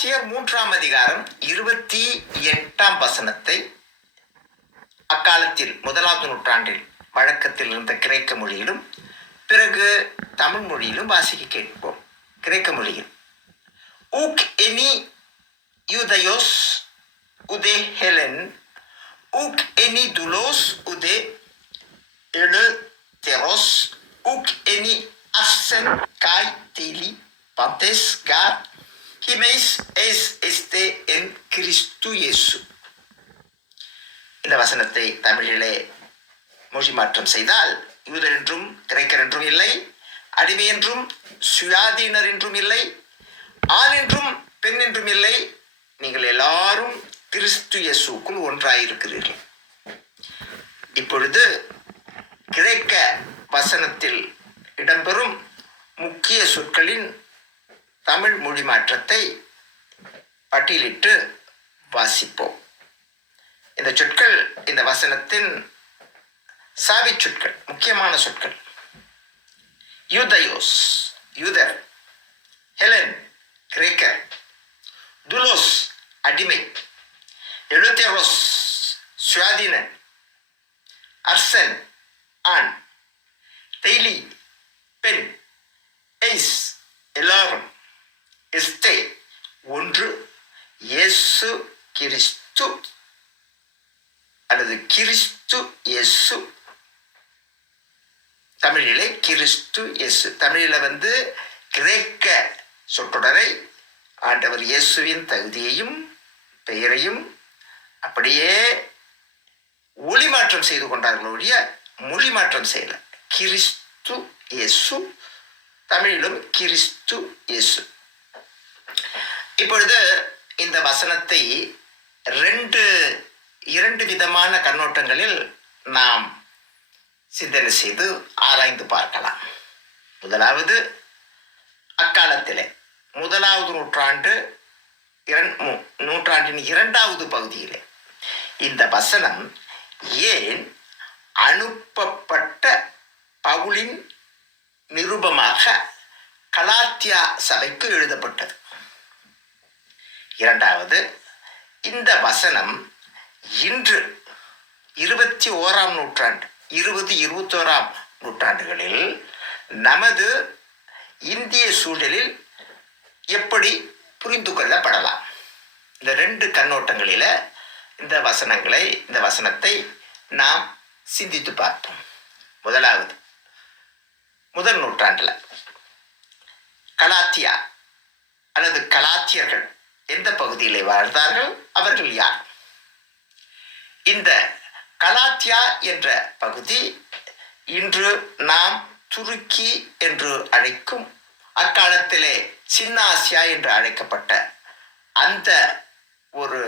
கலாத்தியர் 3ஆம் அதிகாரம் 28ஆம் வசனத்தை அக்காலத்தில் 1ஆம் நூற்றாண்டில் வழக்கத்தில் இருந்த கிரேக்க மொழியிலும் பிறகு தமிழ் மொழியிலும் வாசிக்க கேட்போம். கிரேக்க மொழியில் ஊக் எனி யூதயோஸ் உதே ஹெலன் ஊக் எனி துலோஸ் உதே எழுதெரோஸ் ஊக் எனி அர்சன் காய் தேலி பந்தேஸ் கார் ஹிமெஸ் எஸ் எஸ்தே என் கிறிஸ்து இயேசு. இந்த வசனத்தை தமிழிலே மொழி மாற்றம் செய்தால் யூதர் என்றும் கிரேக்கர் என்றும் இல்லை, அடிமை என்றும் சுயாதீனர் என்றும் இல்லை, ஆண் என்றும் பெண் என்றும் இல்லை, நீங்கள் எல்லாரும் கிறிஸ்து இயேசுக்குள் ஒன்றாயிருக்கிறீர்கள். இப்பொழுது கிரேக்க வசனத்தில் இடம்பெறும் முக்கிய சொற்களின் தமிழ் மொழி மாற்றத்தை பட்டியலிட்டு வாசிப்போம். இந்த சொற்கள் இந்த வசனத்தின் சாவி சொற்கள், முக்கியமான சொற்கள். யூதயோஸ் யூதர், ஹெலன் கிரேக்கர், துலோஸ் அடிமை, எழுத்தேரோஸ் சுயாதீனன், அர்சன் ஆண், தெய்லி பெண், எய்ஸ் எல்லாரும், எஸ்தே ஒன்று, இயேசு கிறிஸ்து அல்லது கிறிஸ்து இயேசு. தமிழிலே கிறிஸ்து இயேசு. தமிழில் கிரேக்க சொற்றொடரை ஆண்டவர் இயேசுவின் தகுதியையும் பெயரையும் அப்படியே ஒளி மாற்றம் செய்து கொண்டார்கள் ஒழிய மொழி மாற்றம் செய்யல. கிறிஸ்து இயேசு, தமிழிலும் கிறிஸ்து இயேசு. இப்பொழுது இந்த வசனத்தை இரண்டு விதமான கண்ணோட்டங்களில் நாம் சிந்தனை செய்து ஆராய்ந்து பார்க்கலாம். முதலாவது, அக்காலத்திலே 1ஆவது நூற்றாண்டின் 2வது பகுதியிலே இந்த வசனம் ஏன் அனுப்பப்பட்ட பவுலின் நிருபமாக கலாத்தியா சபைக்கு எழுதப்பட்டது. இரண்டாவது, இந்த வசனம் இன்று 21ஆம் நூற்றாண்டு 21ஆம் நூற்றாண்டுகளில் நமது இந்திய சூழலில் எப்படி புரிந்து கொள்ளப்படலாம். இந்த 2 கண்ணோட்டங்களில் இந்த வசனத்தை நாம் சிந்தித்து பார்ப்போம். முதலாவது, முதல் நூற்றாண்டில் கலாத்தியா அல்லது கலாத்தியர்கள் எந்த பகுதியிலே வாழ்ந்தார்கள்? அவர்கள் யார்? இந்த கலாத்தியா என்ற பகுதி இன்று நாம் துருக்கி என்று அழைக்கும், அக்காலத்திலே சின்ன ஆசியா என்று அழைக்கப்பட்ட அந்த ஒரு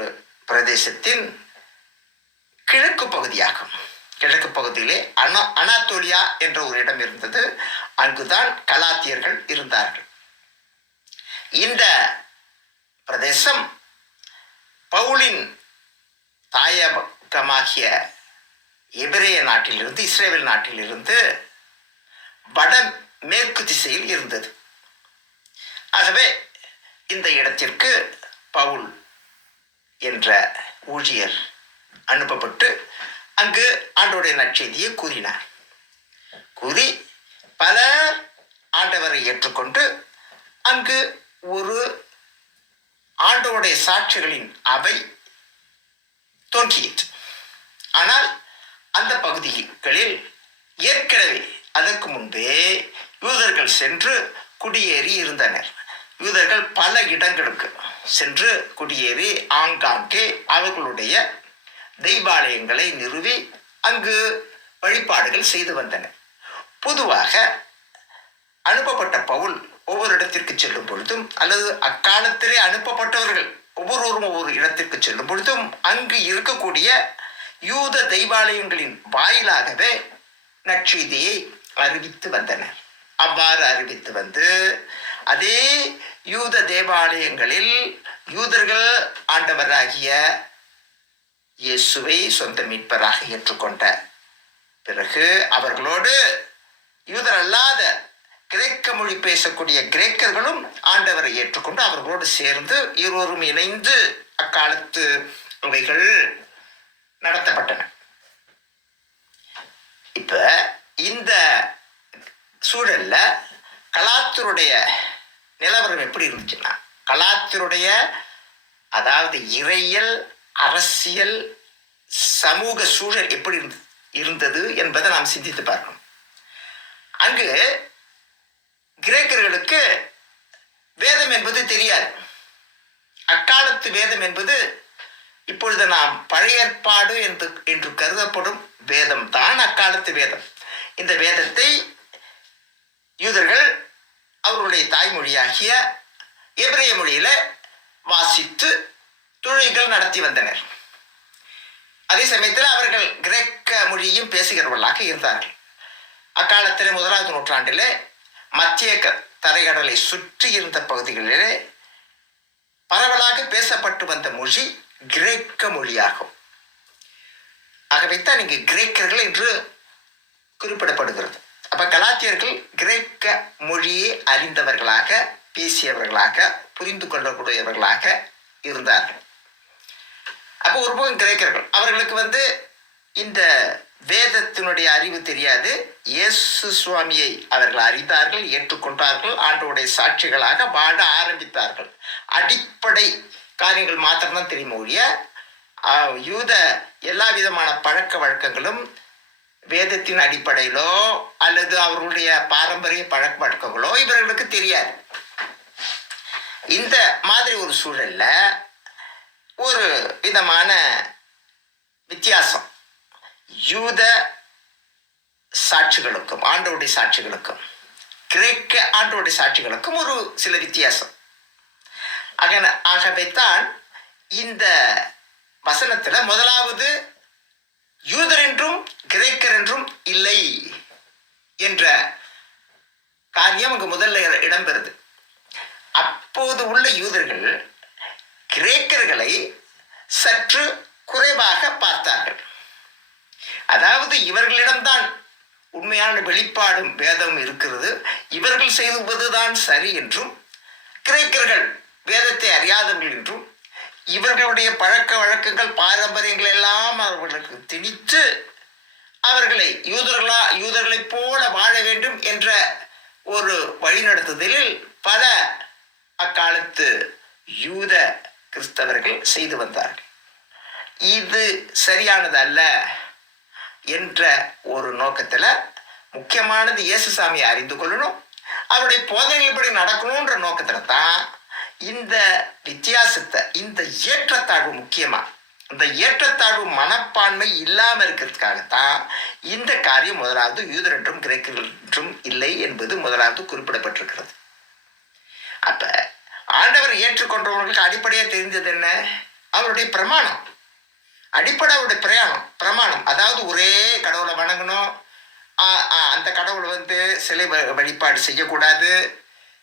பிரதேசத்தின் கிழக்கு பகுதியாகும். கிழக்கு பகுதியிலே அனாத்தோலியா என்ற ஒரு இடம் இருந்தது. அங்குதான் கலாத்தியர்கள் இருந்தார்கள். இந்த பிரதேசம் பவுலின் தாயகமாகிய எபிரேய நாட்டிலிருந்து, இஸ்ரேல் நாட்டிலிருந்து வட மேற்கு திசையில் இருந்தது. ஆகவே இந்த இடத்திற்கு பவுல் என்ற ஊழியர் அனுப்பப்பட்டு அங்கு ஆண்டவருடைய நற்செய்தியை கூறினார். கூறி பலர் ஆண்டவரை ஏற்றுக்கொண்டு அங்கு ஒரு ஆண்டவருடைய சாட்சிகளின் அவை தோன்றியது. ஆனால் அந்த பகுதிகளில் ஏற்கனவே அதற்கு முன்பே யூதர்கள் சென்று குடியேறி இருந்தனர். யூதர்கள் பல இடங்களுக்கு சென்று குடியேறி ஆங்காங்கே அவர்களுடைய தெய்வாலயங்களை நிறுவி அங்கு வழிபாடுகள் செய்து வந்தனர். பொதுவாக அனுப்பப்பட்ட பவுல் ஒவ்வொரு இடத்திற்கு செல்லும் பொழுதும், அல்லது அக்காலத்திலே அனுப்பப்பட்டவர்கள் ஒவ்வொருவரும் ஒவ்வொரு இடத்திற்கு செல்லும் பொழுதும் அங்கு இருக்கக்கூடிய யூத தெய்வாலயங்களின் வாயிலாகவே நற்செய்தியை அறிவித்து வந்தனர். அவ்வாறு அறிவித்து வந்து அதே யூத தேவாலயங்களில் யூதர்கள் ஆண்டவராகிய இயேசுவை சொந்த மீட்பராக ஏற்றுக்கொண்ட பிறகு அவர்களோடு யூதர் அல்லாத கிரேக்க மொழி பேசக்கூடிய கிரேக்கர்களும் ஆண்டவரை ஏற்றுக்கொண்டு அவர்களோடு சேர்ந்து இருவரும் இணைந்து அக்காலத்து அவைகள் நடத்தப்பட்டன. இப்ப இந்த சூழல்ல கலாத்தருடைய நிலவரம் எப்படி இருந்துச்சுன்னா, கலாத்தருடைய அதாவது இறையியல், அரசியல், சமூக சூழல் எப்படி இருந்தது என்பதை நாம் சிந்தித்து பார்க்கணும். அங்கு கிரேக்கர்களுக்கு வேதம் என்பது தெரியாது. அக்காலத்து வேதம் என்பது இப்பொழுது நாம் பழைய ஏற்பாடு என்று கருதப்படும் வேதம் தான் அக்காலத்து வேதம். இந்த வேதத்தை யூதர்கள் அவர்களுடைய தாய்மொழியாகிய எபிரேய மொழியில வாசித்து தொழில்கள் நடத்தி வந்தனர். அதே சமயத்தில் அவர்கள் கிரேக்க மொழியும் பேசுகிறவர்களாக இருந்தார்கள். அக்காலத்தில் 1ஆம் நூற்றாண்டிலே மத்திய தரைக்கடலை சுற்றி இருந்த பகுதிகளிலே பரவலாக பேசப்பட்டு வந்த மொழி கிரேக்க மொழியாகும். ஆகவேத்தான் இங்கு கிரேக்கர்கள் என்று குறிப்பிடப்படுகிறது. அப்ப கலாத்தியர்கள் கிரேக்க மொழியை அறிந்தவர்களாக, பேசியவர்களாக, புரிந்து கொள்ளக்கூடியவர்களாக இருந்தார்கள். அப்போ ஒரு பக்கம் கிரேக்கர்கள் அவர்களுக்கு இந்த வேதத்தினுடைய அறிவு தெரியாது. இயேசு சுவாமியை அவர்கள் அறிந்தார்கள், ஏற்றுக்கொண்டார்கள், ஆண்டவருடைய சாட்சிகளாக வாழ ஆரம்பித்தார்கள். அடிப்படை காரியங்கள் மாத்திரம்தான் தெரியுமா ஒழிய யூத எல்லா விதமான பழக்க வழக்கங்களும் வேதத்தின் அடிப்படையிலோ அல்லது அவர்களுடைய பாரம்பரிய பழக்க வழக்கங்களோ இவர்களுக்கு தெரியாது. இந்த மாதிரி ஒரு சூழல்ல ஒரு விதமான வித்தியாசம் யூத சாட்சிகளுக்கும் ஆண்டவருடைய சாட்சிகளுக்கும் கிரேக்க ஆண்டவருடைய சாட்சிகளுக்கும் ஒரு சில வித்தியாசம். ஆகவேத்தான் இந்த வசனத்துல முதலாவது யூதர் என்றும் கிரேக்கர் என்றும் இல்லை என்ற காரியம் அங்கு முதல்ல இடம்பெறுது. அப்போது உள்ள யூதர்கள் கிரேக்கர்களை சற்று குறைவாக பார்த்தார்கள். அதாவது இவர்களிடம்தான் உண்மையான வெளிப்பாடும் வேதம் இருக்கிறது, இவர்கள் செய்வதுதான் சரி என்றும், கிரேக்கர்கள் வேதத்தை அறியாதவர்கள் என்றும், இவர்களுடைய பழக்க வழக்கங்கள் பாரம்பரியங்கள் எல்லாம் அவர்களுக்கு திணித்து அவர்களை யூதர்களைப் போல வாழ வேண்டும் என்ற ஒரு வழிநடத்துதலில் பல அக்காலத்து யூத கிறிஸ்தவர்கள் செய்து வந்தார்கள். இது சரியானது அல்ல என்ற ஒரு நோக்கத்தில் முக்கியமானது இயேசுசாமியை அறிந்து கொள்ளணும், அவருடைய போதனைப்படி நடக்கணுன்ற நோக்கத்தில் தான் இந்த வித்தியாசத்தை, இந்த ஏற்றத்தாழ்வு, முக்கியமா இந்த ஏற்றத்தாழ்வு மனப்பான்மை இல்லாமல் இருக்கிறதுக்காகத்தான் இந்த காரியம் முதலாவது யூதர் என்றும் கிரேக்கர்கள் என்றும் இல்லை என்பது முதலாவது குறிப்பிடப்பட்டிருக்கிறது. அப்ப ஆண்டவர் ஏற்றுக்கொண்டவர்களுக்கு அடிப்படையாக தெரிந்தது என்ன? அவருடைய பிரமாணம். அடிப்படை அவருடைய பிரமாணம், அதாவது ஒரே கடவுளை வணங்கணும், அந்த கடவுள் சிலை வழிபாடு செய்யக்கூடாது,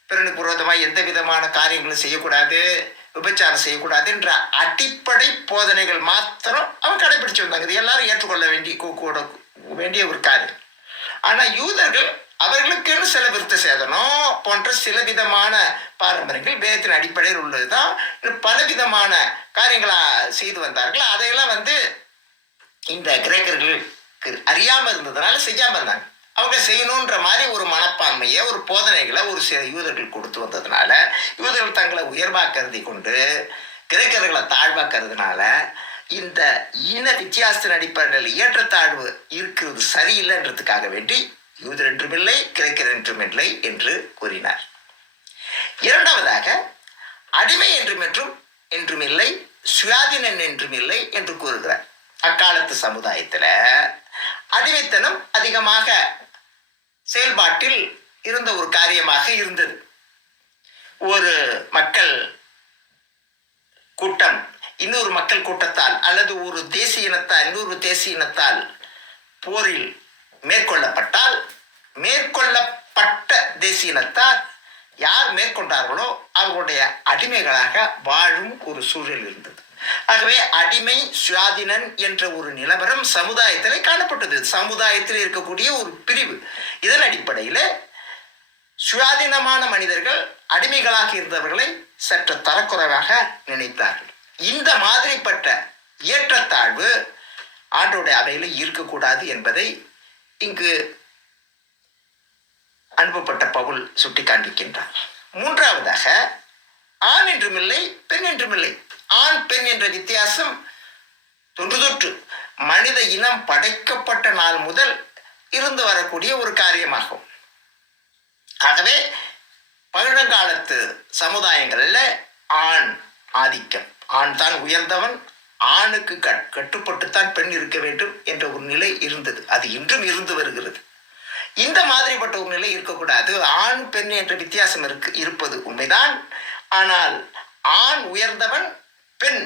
பிறனுக்கு விரோதமாக எந்த விதமான காரியங்களும் செய்யக்கூடாது, விபச்சாரம் செய்யக்கூடாது என்ற அடிப்படை போதனைகள் மாத்திரம் அவங்க கடைபிடிச்சு வந்தாங்க. இது எல்லாரும் ஏற்றுக்கொள்ள வேண்டிய ஒரு காரியம். ஆனால் யூதர்கள் அவர்களுக்குன்னு சில விருத்த சேதனம் போன்ற சில விதமான பாரம்பரியங்கள் வேதத்தின் அடிப்படையில் உள்ளதுதான் பலவிதமான காரியங்களா செய்து வந்தார்கள். அதையெல்லாம் இந்த கிரேக்கர்களுக்கு அறியாமல் இருந்ததுனால செய்யாம இருந்தாங்க. அவங்க செய்யணுன்ற மாதிரி ஒரு மனப்பான்மையை, ஒரு போதனைகளை ஒரு சில யூதர்கள் கொடுத்து வந்ததுனால யூதர்கள் தங்களை உயர்வாக கருதி கொண்டு கிரேக்கர்களை தாழ்வாக கருதினால இந்த இன வித்தியாசத்தின் அடிப்படையில் ஏற்றத்தாழ்வு இருக்கிறது சரியில்லைன்றதுக்காக வேண்டி யூதர் என்றும் இல்லை, கிரேக்கர் என்றும் இல்லை என்று கூறினார். இரண்டாவதாக அடிமை என்றும் இல்லை, சுயாதீனன் என்றும் இல்லை என்று கூறுகிறார். அக்காலத்து சமுதாயத்தில் அடிமைத்தனம் அதிகமாக செயல்பாட்டில் இருந்த ஒரு காரியமாக இருந்தது. ஒரு மக்கள் கூட்டம் இன்னொரு மக்கள் கூட்டத்தால் அல்லது ஒரு தேசிய இனத்தால் இன்னொரு தேசிய இனத்தால் போரில் மேற்கொள்ளப்பட்டால் மேற்கொள்ளப்பட்ட தேசிய இனத்தார் யார் மேற்கொண்டார்களோ அவர்களுடைய அடிமைகளாக வாழும் ஒரு சூழல் இருந்தது. ஆகவே அடிமை சுயாதீனன் என்ற ஒரு நிலவரம் சமுதாயத்தில் காணப்பட்டது. சமுதாயத்தில் இருக்கக்கூடிய ஒரு பிரிவு. இதன் அடிப்படையில் சுயாதீனமான மனிதர்கள் அடிமைகளாக இருந்தவர்களை சற்று தரக்குறைவாக நினைத்தார்கள். இந்த மாதிரிப்பட்ட ஏற்றத்தாழ்வு ஆண்டோடைய அவையில் இருக்கக்கூடாது என்பதை இங்கு அனுப்பப்பட்ட பவுல் சுட்டி காண்பிக்கின்றார். மூன்றாவதாக, ஆண் என்றுமில்லை பெண் என்றுமில்லை. ஆண் பெண் என்ற வித்தியாசம் தொன்று மனித இனம் படைக்கப்பட்ட நாள் முதல் இருந்து வரக்கூடிய ஒரு காரியமாகும். ஆகவே பழங்காலத்து சமுதாயங்களில் ஆண் ஆதிக்கம், ஆண் தான் உயர்ந்தவன், ஆணுக்கு கட்டுப்பட்டுத்தான் பெண் இருக்க வேண்டும் என்ற ஒரு நிலை இருந்தது. அது இன்றும் இருந்து வருகிறது. இந்த மாதிரிப்பட்ட ஒரு நிலை இருக்கக்கூடாது. ஆண் பெண் என்ற வித்தியாசம் இருப்பது உண்மைதான். ஆனால் ஆண் உயர்ந்தவன், பெண்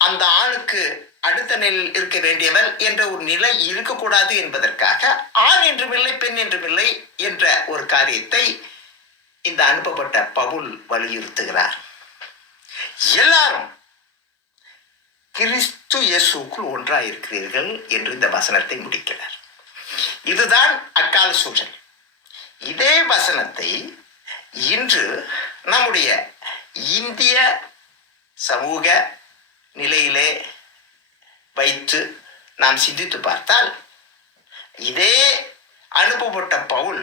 அந்த ஆணுக்கு அடுத்த நிலையில் இருக்க வேண்டியவள் என்ற ஒரு நிலை இருக்கக்கூடாது என்பதற்காக ஆண் என்றுமில்லை பெண் என்றுமில்லை என்ற ஒரு காரியத்தை இந்த அனுப்பப்பட்ட பவுல் வலியுறுத்துகிறார். எல்லாரும் கிறிஸ்து இயேசுக்குள் ஒன்றாயிருக்கிறீர்கள் என்று இந்த வசனத்தை முடிக்கிறார். இதுதான் அக்கால சூழல். இதே வசனத்தை இன்று நம்முடைய இந்திய சமூக நிலையிலே வைத்து நாம் சிந்தித்து பார்த்தால், இதே அனுப்பப்பட்ட பவுல்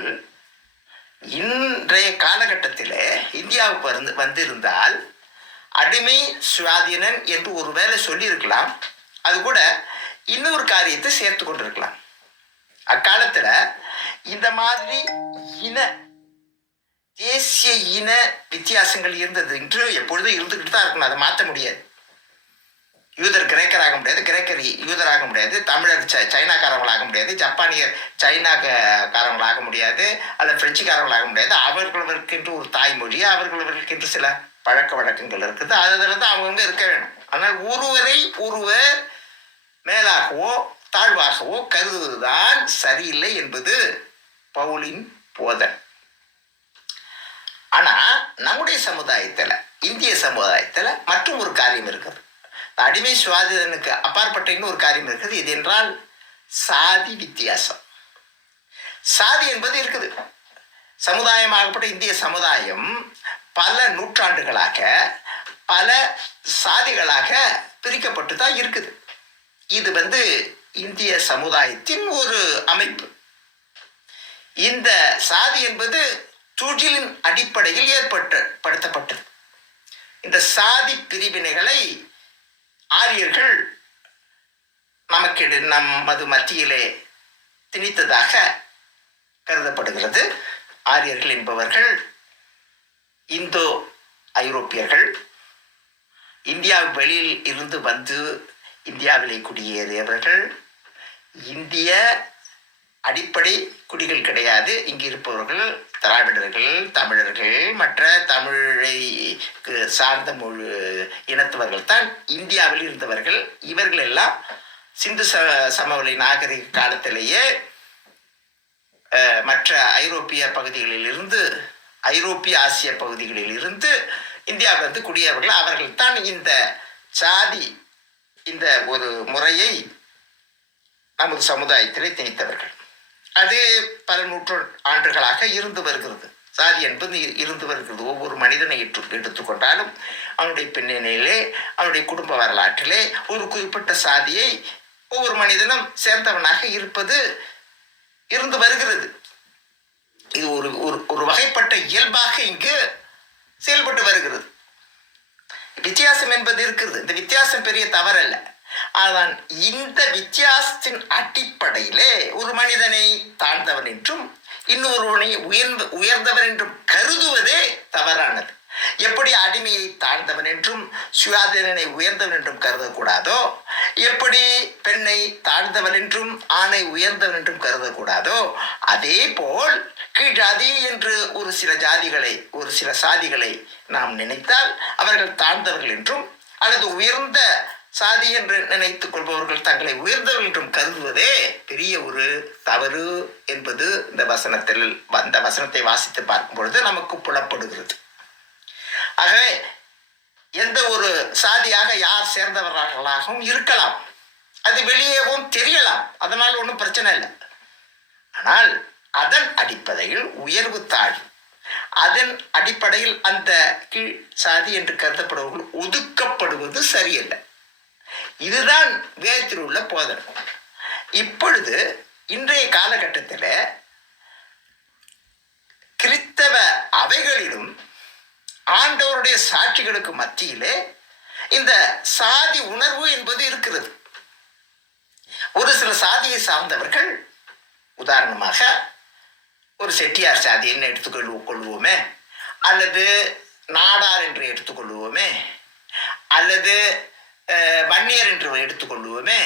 இன்றைய காலகட்டத்தில் இந்தியாவுக்கு வந்திருந்தால் அடிமை சுயாதீனன் என்று ஒருவேளை சொல்லியிருக்கலாம். அது கூட இன்னொரு காரியத்தை சேர்த்து கொண்டிருக்கலாம். அக்காலத்தில் இந்த மாதிரி தேசிய இன வித்தியாசங்கள் இருந்தது. இன்று எப்பொழுதும் இருந்துக்கிட்டு தான் இருக்கணும். அதை மாற்ற முடியாது. யூதர் கிரேக்கராக முடியாது, கிரேக்கர் யூதராக முடியாது, தமிழர் சைனாக்காரங்களாக முடியாது, ஜப்பானியர் சைனாக்காரங்களாக முடியாது, அல்லது பிரெஞ்சுக்காரங்களாக முடியாது. அவர்களுக்கென்று ஒரு தாய்மொழி, அவர்களுக்கென்று சில பழக்க வழக்கங்கள் இருக்குது. அதில் தான் அவங்கவுங்க இருக்க வேணும். ஆனால் ஒருவரை ஒருவர் மேலாகவோ தாழ்வாகவோ கருதுவதுதான் சரியில்லை என்பது பவுலின் போதனை. ஆனால் நம்முடைய சமுதாயத்தில், இந்திய சமுதாயத்தில் மற்றும் ஒரு காரியம் இருக்குது. அடிமை சுவாதீனனுக்கு அப்பாற்பட்ட இன்னொரு காரியம் இருக்குது. இது என்றால் சாதி வித்தியாசம். சாதி என்பது இருக்குது. சமுதாயமாகப்பட்ட இந்திய சமுதாயம் பல நூற்றாண்டுகளாக பல சாதிகளாக பிரிக்கப்பட்டு தான் இருக்குது. இது இந்திய சமுதாயத்தின் ஒரு அமைப்பு. இந்த சாதி என்பது தொழிலின் அடிப்படையில் ஏற்படுத்தப்பட்டது. இந்த சாதி பிரிவினைகளை ஆரியர்கள் நமது மத்தியிலே திணித்ததாக கருதப்படுகிறது. ஆரியர்கள் என்பவர்கள் இந்தோ ஐரோப்பியர்கள், இந்தியா வெளியில் இருந்து வந்து இந்தியாவிலே குடியேறியவர்கள். இந்திய அடிப்படை குடிகள் கிடையாது. இங்கு இருப்பவர்கள் திராவிடர்கள், தமிழர்கள், மற்ற தமிழை சார்ந்த மொழி இனத்தவர்கள் தான் இந்தியாவில் இருந்தவர்கள். இவர்கள் எல்லாம் சிந்து சமவெளி நாகரிக காலத்திலேயே மற்ற ஐரோப்பிய பகுதிகளிலிருந்து, ஐரோப்பிய ஆசிய பகுதிகளில் இருந்து இந்தியாவில் குடியேறவர்கள். அவர்கள் தான் இந்த சாதி, இந்த ஒரு முறையை நமது சமுதாயத்திலே திணித்தவர்கள். அது பல ஆண்டுகளாக இருந்து வருகிறது. சாதி என்பது இருந்து வருகிறது. ஒவ்வொரு மனிதனை எடுத்துக்கொண்டாலும் அவனுடைய பின்னணியிலே, அவனுடைய குடும்ப வரலாற்றிலே ஒரு குறிப்பிட்ட சாதியை ஒவ்வொரு மனிதனும் சேர்ந்தவனாக இருப்பது இருந்து வருகிறது. இது ஒரு வகைப்பட்ட இயல்பாக இங்கு செயல்பட்டு வருகிறது. வித்தியாசம் என்பது இருக்கிறது. இந்த வித்தியாசம் பெரிய தவறல்ல. ஆனால் இந்த வித்தியாசத்தின் அடிப்படையிலே ஒரு மனிதனை தாழ்ந்தவன் என்றும் இன்னொருவனை உயர்ந்தவன் என்றும் கருதுவதே தவறானது. எப்படி அடிமையை தாழ்ந்தவன் என்றும் சுயாதீனனை உயர்ந்தவன் என்றும் கருதக்கூடாதோ, எப்படி பெண்ணை தாழ்ந்தவன் என்றும் ஆணை உயர்ந்தவன் என்றும் கருதக்கூடாதோ, அதே போல் கீழ்ஜாதி என்று ஒரு சில சாதிகளை நாம் நினைத்தால் அவர்கள் தாழ்ந்தவர்கள் என்றும், அல்லது உயர்ந்த சாதி என்று நினைத்துக் கொள்பவர்கள் தங்களை உயர்ந்தவர்கள் என்றும் கருதுவதே பெரிய ஒரு தவறு என்பது இந்த வசனத்தை வாசித்து பார்க்கும் பொழுது நமக்கு புலப்படுகிறது. ஆகவே எந்த ஒரு சாதியாக யார் சேர்ந்தவர்களாகவும் இருக்கலாம், அது வெளியேவும் தெரியலாம், அதனால் ஒன்றும் பிரச்சனை இல்லை. ஆனால் அதன் அடிப்படையில் உயர்வு தாழ்வு, அதன் அடிப்படையில் அந்த கீழ் சாதி என்று கருதப்படுபவர்கள் ஒதுக்கப்படுவது சரியல்ல. இதுதான் வேதத்தில் உள்ள போதனை. இப்பொழுது இன்றைய காலகட்டத்தில் கிறிஸ்தவ அவைகளிலும் ஆண்டவருடைய சாட்சிகளுக்கு மத்தியிலே இந்த சாதி உணர்வு என்பது இருக்கிறது. ஒரு சில சாதியை சார்ந்தவர்கள், உதாரணமாக ஒரு செட்டியார் சாதி என்ன எடுத்துக்கொள்வோமே, அல்லது நாடார் என்று எடுத்துக்கொள்வோமே, அல்லது வன்னியர் என்று எடுத்துக்கொள்வோமே,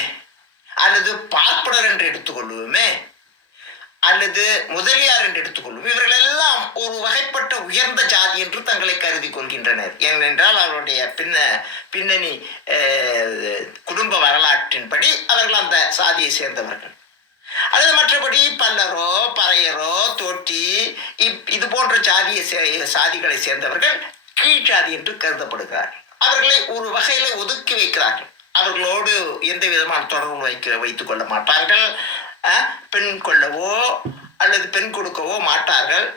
அல்லது பார்ப்பனர் என்று எடுத்துக்கொள்வோமே, அல்லது முதலியார் என்று எடுத்துக்கொள்வோம். இவர்கள் எல்லாம் ஒரு வகைப்பட்ட உயர்ந்த ஜாதி என்று தங்களை கருதி கொள்கின்றனர். ஏனென்றால் அவருடைய பின்னணி குடும்ப வரலாற்றின்படி அவர்கள் அந்த சாதியை சேர்ந்தவர்கள். அல்லது மற்றபடி பல்லரோ பறையரோ தோட்டி இது போன்ற சாதிகளை சேர்ந்தவர்கள் கீழ் ஜாதி என்று கருதப்படுகிறார்கள். அவர்களை ஒரு வகையில ஒதுக்கி வைக்கிறார்கள். அவர்களோடு எந்த விதமான தொடர்பு வைத்துக் கொள்ள மாட்டார்கள். பெண் கொள்ளவோ அல்லது பெண் கொடுக்கவோ மாட்டார்கள்.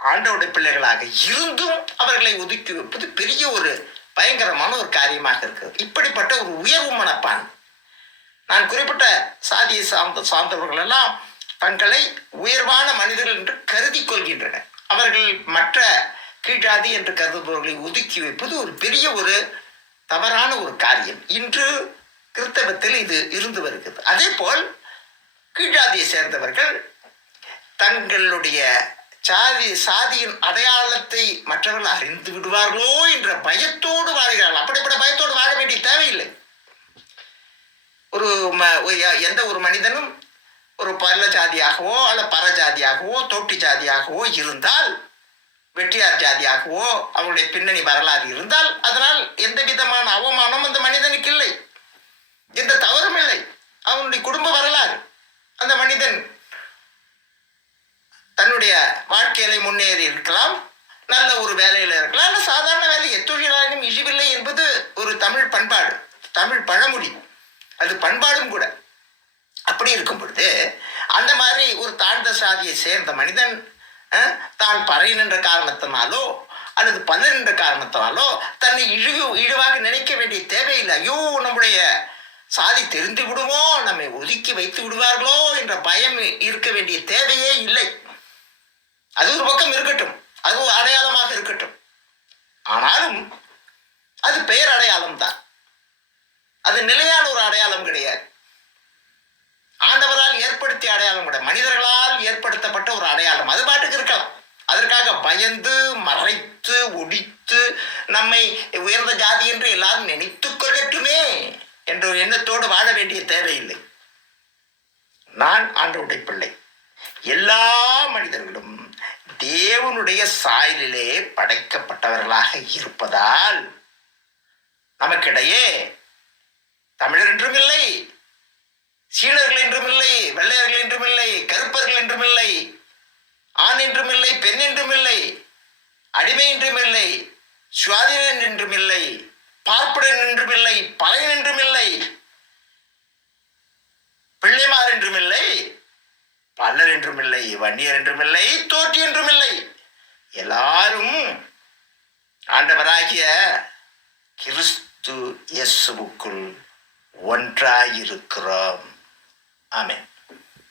ஆண்டவருடைய பிள்ளைகளாக இருந்தும் அவர்களை ஒதுக்கி வைப்பது பெரிய ஒரு பயங்கரமான ஒரு காரியமாக இருக்கிறது. இப்படிப்பட்ட ஒரு உயர்வு மனப்பான், நான் குறிப்பிட்ட சாதியை சார்ந்தவர்கள் எல்லாம் தங்களை உயர்வான மனிதர்கள் என்று கருதி கொள்கின்றனர். அவர்கள் மற்ற கீழ்ஜாதி என்று கருதுபவர்களை ஒதுக்கி வைப்பது ஒரு பெரிய ஒரு தவறான ஒரு காரியம். இன்று கிறிஸ்தவத்தில் இது இருந்து வருகிறது. அதே போல் கீழ்ஜாதியை சேர்ந்தவர்கள் தங்களுடைய சாதியின் அடையாளத்தை மற்றவர்கள் அறிந்து விடுவார்களோ என்ற பயத்தோடு வாழ்கிறார்கள். அப்படிப்பட்ட பயத்தோடு வாழ வேண்டிய தேவையில்லை. எந்த ஒரு மனிதனும் ஒரு பல்ல ஜாதியாகவோ அல்ல பரஜாதியாகவோ தோட்டி ஜாதியாகவோ இருந்தால், வெற்றியார் ஜாதியாகவோ அவருடைய பின்னணி வரலாறு இருந்தால், அதனால் எந்த விதமான அவமானம் அந்த மனிதனுக்கு இல்லை, எந்த தவறும் இல்லை. அவனுடைய குடும்ப வரலாறு, அந்த மனிதன் தன்னுடைய வாழ்க்கையில முன்னேறி இருக்கலாம், நல்ல ஒரு வேலையில இருக்கலாம், அல்ல சாதாரண வேலை, எத்தொழிலாலும் இழிவில்லை என்பது ஒரு தமிழ் பண்பாடு, தமிழ் பழமொழி, அது பண்பாடும் கூட. அப்படி இருக்கும் பொழுது அந்த மாதிரி ஒரு தாழ்ந்த சாதியை சேர்ந்த மனிதன் தான் பறை நின்ற காரணத்தினாலோ அல்லது பல்லர் என்ற காரணத்தினாலோ தன்னை இழிவாக நினைக்க வேண்டிய தேவையில்லை. ஐயோ, நம்முடைய சாதி தெரிந்து விடுமோ, நம்மை ஒதுக்கி வைத்து விடுவார்களோ என்ற பயம் இருக்க வேண்டிய தேவையே இல்லை. அது ஒரு பக்கம் இருக்கட்டும், அது ஒரு அடையாளமாக இருக்கட்டும். ஆனாலும் அது பெயர் அடையாளம் தான், அது நிலையான ஒரு அடையாளம் கிடையாது. ஆண்டவரால் ஏற்படுத்திய அடையாளம் கூட, மனிதர்களால் ஏற்படுத்தப்பட்ட ஒரு அடையாளம். அது பாட்டுக்கு இருக்கலாம். அதற்காக பயந்து மறைத்து ஒடித்து நம்மை உயர்ந்த ஜாதி என்று எல்லாரும் நினைத்து கொள்ளட்டுமே என்ற ஒரு எண்ணத்தோடு வாழ வேண்டிய தேவையில்லை. நான் ஆண்டவருடைய பிள்ளை. எல்லா மனிதர்களும் தேவனுடைய சாயலிலே படைக்கப்பட்டவர்களாக இருப்பதால் நமக்கிடையே தமிழர் என்றும் இல்லை, சீனர்கள் என்றும் இல்லை, வெள்ளையர்கள் என்றும் இல்லை, கருப்பர்கள் என்றும் இல்லை, ஆண் என்றும் இல்லை, பெண் என்றும் இல்லை, அடிமை என்றும் இல்லை, சுவாதிரன் என்றும் இல்லை, பார்ப்படன் என்றும் இல்லை, பறையன் என்றும் இல்லை, பிள்ளைமார் என்றும் இல்லை, பல்லர் என்றும் இல்லை, வன்னியர் என்றும் இல்லை, தோட்டி என்றும் இல்லை. எல்லாரும் ஆண்டவராகிய கிறிஸ்து இயேசுவுக்குள் ஒன்றாயிருக்கிறோம். ஆமென்.